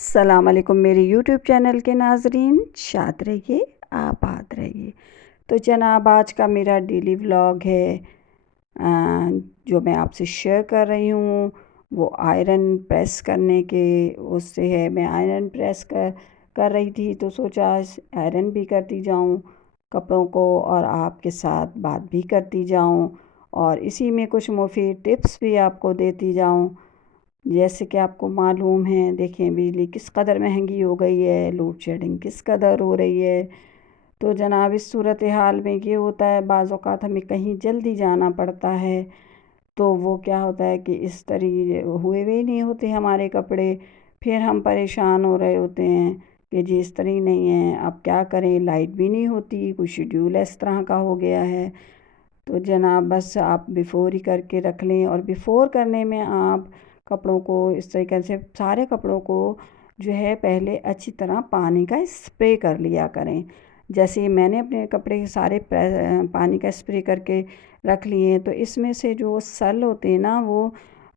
अस्सलाम वालेकुम मेरे यूट्यूब चैनल के नाज़रीन, शाद रहिए, आबाद रहिए। तो जनाब आज का मेरा डेली व्लॉग है जो मैं आपसे शेयर कर रही हूँ वो आयरन प्रेस करने के उससे है। मैं आयरन प्रेस कर रही थी तो सोचा आयरन भी करती जाऊँ कपड़ों को और आपके साथ बात भी करती जाऊँ और इसी में कुछ मुफीद टिप्स भी आपको देती जाऊँ। जैसे कि आपको मालूम है, देखें बिजली किस कदर महंगी हो गई है, लोड शेडिंग किस कदर हो रही है। तो जनाब इस सूरत हाल में ये होता है, बाज़ औक़ात हमें कहीं जल्दी जाना पड़ता है तो वो क्या होता है कि इस्त्री हुए हुए नहीं होते हमारे कपड़े। फिर हम परेशान हो रहे होते हैं कि जी इस्त्री नहीं है, अब क्या करें, लाइट भी नहीं होती, कोई शेड्यूल इस तरह का हो गया है। तो जनाब बस आप बिफ़ोर ही करके रख लें और बिफ़ोर करने में आप कपड़ों को इस तरीके से सारे कपड़ों को जो है पहले अच्छी तरह पानी का स्प्रे कर लिया करें। जैसे मैंने अपने कपड़े सारे पानी का स्प्रे करके रख लिए तो इसमें से जो सल होते हैं ना वो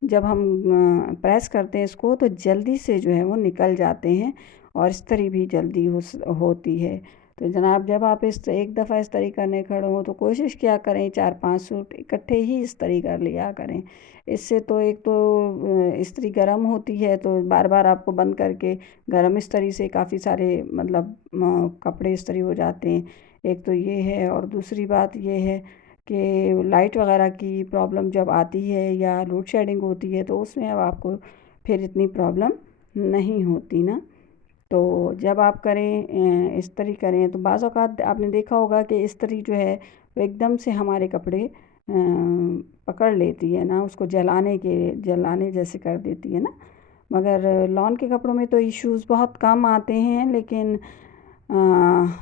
जब हम प्रेस करते हैं इसको तो जल्दी से जो है वो निकल जाते हैं और इस्त्री भी जल्दी होती है। तो जनाब जब आप इस एक दफ़ा इस्त्री करने खड़े हो तो कोशिश किया करें 4-5 सूट इकट्ठे ही इस्त्री कर लिया करें। इससे तो एक तो इस्त्री गर्म होती है तो बार बार आपको बंद करके गर्म इस्त्री से काफ़ी सारे मतलब कपड़े इस्त्री हो जाते हैं। एक तो ये है और दूसरी बात ये है कि लाइट वगैरह की प्रॉब्लम जब आती है या लोड शेडिंग होती है तो उसमें अब आपको फिर इतनी प्रॉब्लम नहीं होती ना। तो जब आप करें इस्त्री करें तो बाज़ औक़ात आपने देखा होगा कि इस्त्री जो है वो एकदम से हमारे कपड़े पकड़ लेती है ना, उसको जलाने जैसे कर देती है ना। मगर लॉन के कपड़ों में तो इश्यूज़ बहुत कम आते हैं, लेकिन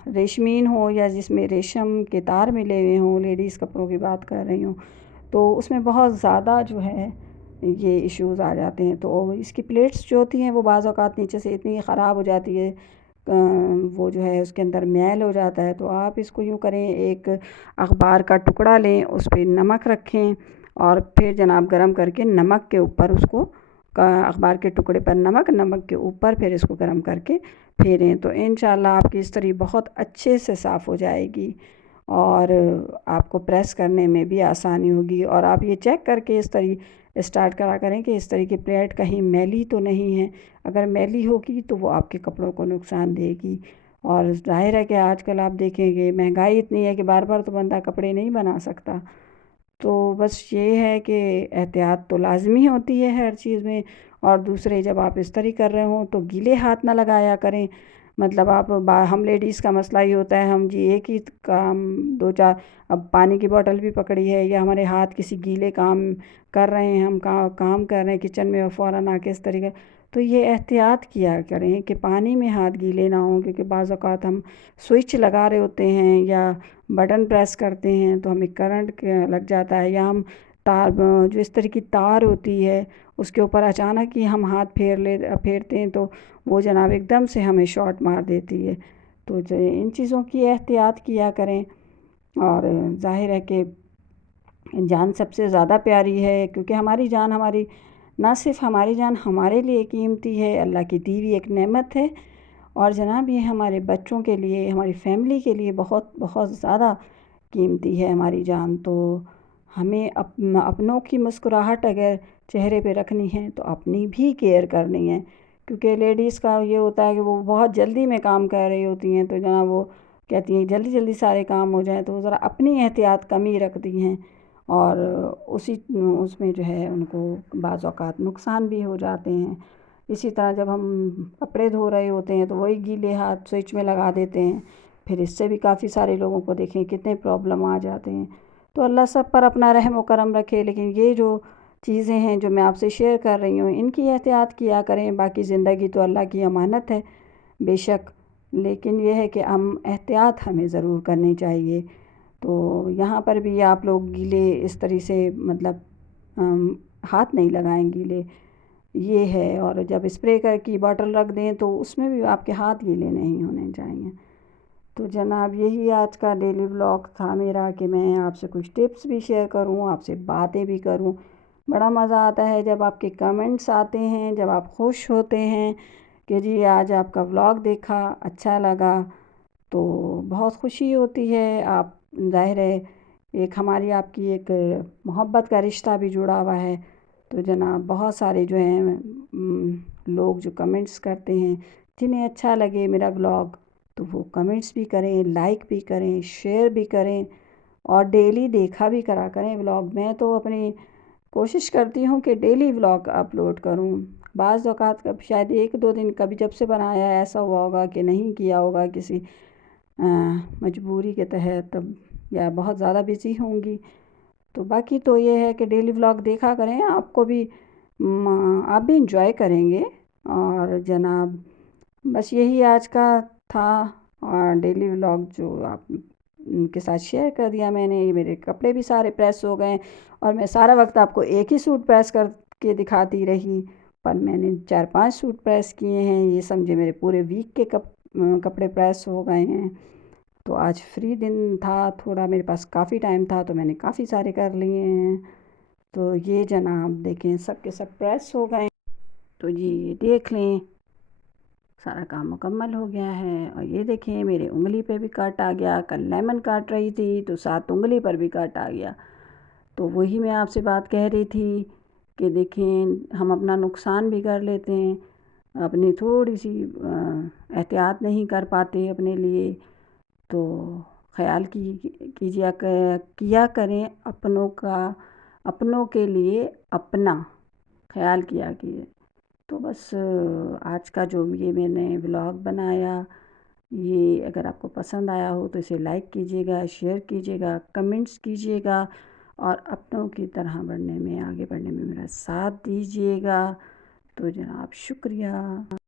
रेशमीन हो या जिसमें रेशम के तार मिले हुए हों, लेडीज़ कपड़ों की बात कर रही हूँ, तो उसमें बहुत ज़्यादा जो है ये इश्यूज़ आ जाते हैं। तो इसकी प्लेट्स जो होती हैं वो बाज़ औक़ात नीचे से इतनी ख़राब हो जाती है, वो जो है उसके अंदर मैल हो जाता है। तो आप इसको यूँ करें, एक अखबार का टुकड़ा लें, उस पे नमक रखें और फिर जनाब गरम करके नमक के ऊपर उसको अखबार के टुकड़े पर नमक के ऊपर फिर इसको गरम करके फेरें तो इंशाल्लाह आपकी इस्त्री बहुत अच्छे से साफ़ हो जाएगी और आपको प्रेस करने में भी आसानी होगी। और आप ये चेक करके इस्त्री स्टार्ट करा करें कि इस्त्री की प्लेट कहीं मैली तो नहीं है। अगर मैली होगी तो वो आपके कपड़ों को नुकसान देगी। और ज़ाहिर है कि आजकल आप देखेंगे महंगाई इतनी है कि बार बार तो बंदा कपड़े नहीं बना सकता। तो बस ये है कि एहतियात तो लाज़मी होती है हर चीज़ में। और दूसरे जब आप इस्त्री कर रहे हों तो गीले हाथ ना लगाया करें। मतलब आप हम लेडीज़ का मसला ही होता है, हम जी एक ही काम 2-4 अब पानी की बोतल भी पकड़ी है या हमारे हाथ किसी गीले काम कर रहे हैं, हम काम कर रहे हैं किचन में और फ़ौरन आके इस तरीके, तो ये एहतियात किया करें कि पानी में हाथ गीले ना हों। क्योंकि बाज़ औक़ात हम स्विच लगा रहे होते हैं या बटन प्रेस करते हैं तो हमें करंट लग जाता है, या हम तार जो इस तरह की तार होती है उसके ऊपर अचानक ही हम हाथ फेरते हैं तो वो जनाब एकदम से हमें शॉट मार देती है। तो जो इन चीज़ों की एहतियात किया करें। और ज़ाहिर है कि जान सबसे ज़्यादा प्यारी है, क्योंकि हमारी जान ना सिर्फ़ हमारी जान हमारे लिए कीमती है, अल्लाह की दी हुई एक नेमत है। और जनाब ये हमारे बच्चों के लिए, हमारी फ़ैमिली के लिए बहुत बहुत ज़्यादा कीमती है हमारी जान। तो हमें अपनों की मुस्कुराहट अगर चेहरे पे रखनी है तो अपनी भी केयर करनी है। क्योंकि लेडीज़ का ये होता है कि वो बहुत जल्दी में काम कर रही होती हैं तो जनाब वो कहती हैं जल्दी जल्दी सारे काम हो जाएँ, तो वो ज़रा अपनी एहतियात कम ही रखती हैं और उसमें जो है उनको बाज़ औक़ात नुकसान भी हो जाते हैं। इसी तरह जब हम कपड़े धो रहे होते हैं तो वही गीले हाथ स्विच में लगा देते हैं, फिर इससे भी काफ़ी सारे लोगों को देखें कितने प्रॉब्लम आ जाते हैं। तो अल्लाह सब पर अपना रहम व करम रखे। लेकिन ये जो चीज़ें हैं जो मैं आपसे शेयर कर रही हूँ इनकी एहतियात किया करें। बाकी ज़िंदगी तो अल्लाह की अमानत है बेशक, लेकिन ये है कि हम एहतियात हमें ज़रूर करनी चाहिए। तो यहाँ पर भी आप लोग गीले इस तरह से मतलब हाथ नहीं लगाएं गीले, ये है। और जब स्प्रे कर की बॉटल रख दें तो उसमें भी आपके हाथ गीले नहीं होने चाहिए। तो जनाब यही आज का डेली व्लॉग था मेरा कि मैं आपसे कुछ टिप्स भी शेयर करूं, आपसे बातें भी करूं। बड़ा मज़ा आता है जब आपके कमेंट्स आते हैं, जब आप खुश होते हैं کہ جی آج آپ کا ولاگ دیکھا، اچھا لگا، تو بہت خوشی ہوتی ہے۔ آپ ظاہر ہے ایک ہماری آپ کی ایک محبت کا رشتہ بھی جڑا ہوا ہے، تو جناب بہت سارے جو ہیں لوگ جو کمنٹس کرتے ہیں، جنہیں اچھا لگے میرا ولاگ تو وہ کمنٹس بھی کریں، لائک بھی کریں، شیئر بھی کریں، اور ڈیلی دیکھا بھی کرا کریں ولاگ۔ میں تو اپنی کوشش کرتی ہوں کہ ڈیلی ولاگ اپلوڈ کروں۔ بعض اوقات کب شاید 1-2 دن کبھی جب سے بنایا ایسا ہوا ہوگا کہ نہیں کیا ہوگا کسی مجبوری کے تحت، یا بہت زیادہ بزی ہوں گی، تو باقی تو یہ ہے کہ ڈیلی ولاگ دیکھا کریں، آپ کو بھی آپ بھی انجوائے کریں گے۔ اور جناب بس یہی آج کا تھا، اور ڈیلی ولاگ جو آپ کے ساتھ شیئر کر دیا میں نے۔ میرے کپڑے بھی سارے پریس ہو گئے، اور میں سارا وقت آپ کو ایک ہی سوٹ پریس کر کے دکھاتی رہی، پر میں نے 4-5 سوٹ پریس کیے ہیں، یہ سمجھے میرے پورے ویک کے کپڑے پریس ہو گئے ہیں۔ تو آج فری دن تھا، تھوڑا میرے پاس کافی ٹائم تھا، تو میں نے کافی سارے کر لیے ہیں۔ تو یہ جناب دیکھیں سب کے سب پریس ہو گئے، تو جی دیکھ لیں سارا کام مکمل ہو گیا ہے۔ اور یہ دیکھیں میرے انگلی پہ بھی کٹ آ گیا، کل لیمن کاٹ رہی تھی تو ساتھ انگلی پر بھی کٹ آ گیا۔ تو وہی میں آپ سے بات کہہ رہی تھی کہ دیکھیں ہم اپنا نقصان بھی کر لیتے ہیں، اپنی تھوڑی سی احتیاط نہیں کر پاتے اپنے لیے، تو خیال کیا کریں اپنوں کا، اپنوں کے لیے اپنا خیال کیا کیجیے۔ تو بس آج کا جو یہ میں نے ولاگ بنایا، یہ اگر آپ کو پسند آیا ہو تو اسے لائک کیجیے گا، شیئر کیجیے گا، کمنٹس کیجیے گا، اور اپنوں کی طرح بڑھنے میں، آگے بڑھنے میں میرا ساتھ دیجیے گا۔ تو جناب شکریہ۔